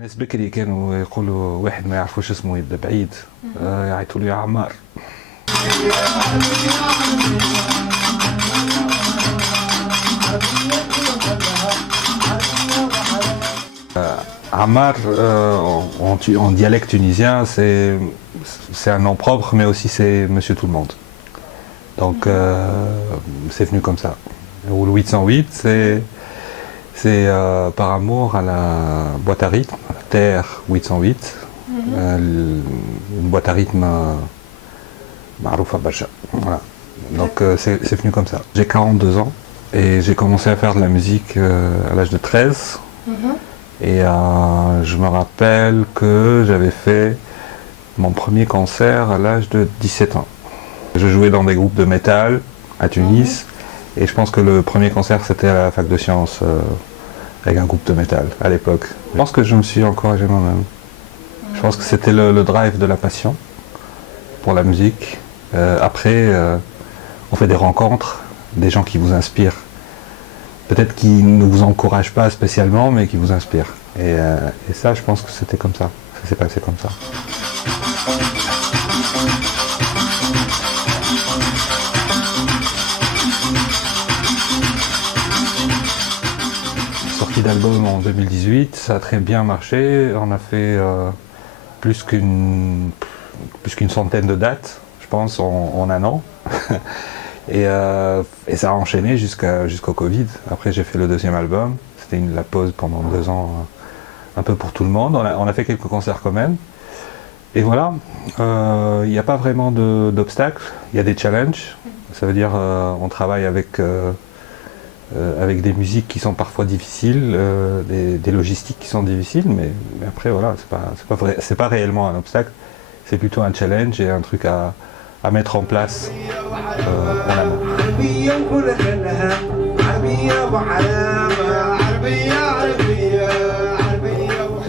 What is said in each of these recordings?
الناس بكري كانوا يقولوا واحد ما يعرفوش اسمه يبدا بعيد يعيطوا له يا عمار. Ammar, en dialecte tunisien, c'est un nom propre, mais aussi c'est Monsieur Tout le Monde. Donc c'est venu comme ça. Ou le 808, c'est par amour à la boîte à rythme, Terre 808, une boîte à rythme Maroufa Bacha. Voilà. Donc c'est venu comme ça. J'ai 42 ans et j'ai commencé à faire de la musique à l'âge de 13. Et je me rappelle que j'avais fait mon premier concert à l'âge de 17 ans. Je jouais dans des groupes de métal à Tunis et je pense que le premier concert c'était à la fac de sciences avec un groupe de métal à l'époque. Je pense que je me suis encouragé moi-même. Je pense que c'était le drive de la passion pour la musique. Après, on fait des rencontres, des gens qui vous inspirent. Peut-être qui ne vous encouragent pas spécialement, mais qui vous inspirent. Et ça, je pense que c'était comme ça. Ça s'est passé comme ça. Sortie d'album en 2018, ça a très bien marché. On a fait plus qu'une centaine de dates, je pense, en un an. Et ça a enchaîné jusqu'au Covid. Après, j'ai fait le deuxième album. C'était la pause pendant 2 ans, un peu pour tout le monde. On a fait quelques concerts quand même. Et voilà, il n'y a pas vraiment d'obstacles. Il y a des challenges. Ça veut dire on travaille avec des musiques qui sont parfois difficiles, des logistiques qui sont difficiles. Mais après, voilà, c'est pas réellement un obstacle. C'est plutôt un challenge et un truc à mettre en place en amont.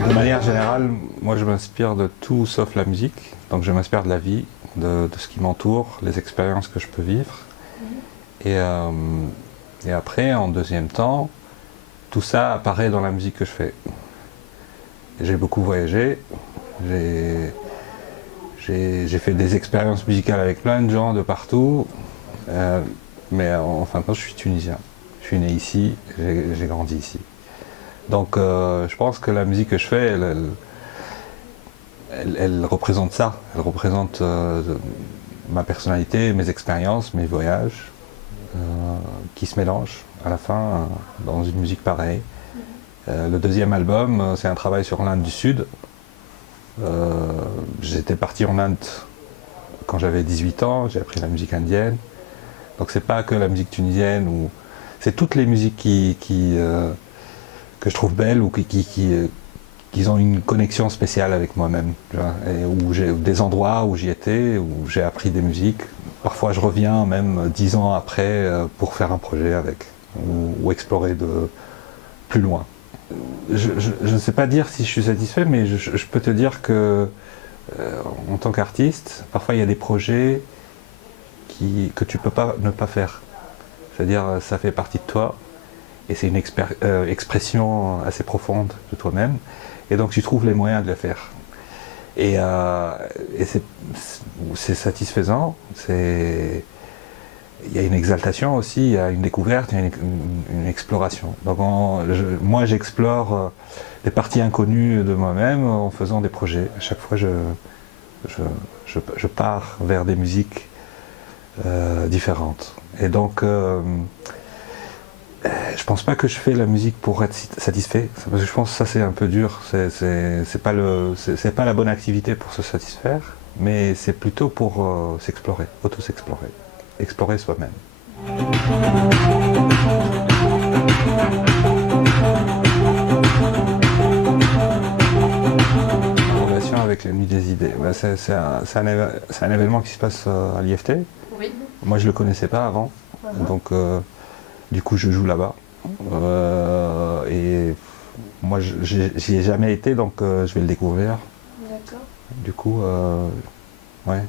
De manière générale, moi je m'inspire de tout sauf la musique. Donc je m'inspire de la vie, de ce qui m'entoure, les expériences que je peux vivre. Et après, en deuxième temps, tout ça apparaît dans la musique que je fais. J'ai beaucoup voyagé, j'ai fait des expériences musicales avec plein de gens de partout, mais en fin de compte, je suis tunisien. Je suis né ici, j'ai grandi ici. Donc je pense que la musique que je fais, elle représente ça. Elle représente ma personnalité, mes expériences, mes voyages, qui se mélangent à la fin dans une musique pareille. Le deuxième album, c'est un travail sur l'Inde du Sud. J'étais parti en Inde quand j'avais 18 ans, j'ai appris la musique indienne. Donc c'est pas que la musique tunisienne, c'est toutes les musiques que je trouve belles ou qui ont une connexion spéciale avec moi-même. Ou des endroits où j'y étais, où j'ai appris des musiques. Parfois je reviens même 10 ans après pour faire un projet avec, ou explorer plus loin. Je ne sais pas dire si je suis satisfait, mais je peux te dire que en tant qu'artiste, parfois il y a des projets que tu ne peux pas ne pas faire. C'est-à-dire ça fait partie de toi et c'est une expression assez profonde de toi-même et donc tu trouves les moyens de le faire. Et c'est satisfaisant, il y a une exaltation aussi, il y a une découverte, il y a une exploration. Donc moi j'explore des parties inconnues de moi-même en faisant des projets. À chaque fois je pars vers des musiques différentes. Et donc je pense pas que je fais la musique pour être satisfait, parce que je pense que ça c'est un peu dur, c'est pas la bonne activité pour se satisfaire, mais c'est plutôt pour s'explorer, auto-s'explorer. Explorer soi-même. En relation avec la Nuit des idées, c'est un événement qui se passe à l'IFT. Oui. Moi je ne le connaissais pas avant, donc du coup je joue là-bas. Et moi j'y ai jamais été, donc je vais le découvrir. D'accord. Du coup, ouais.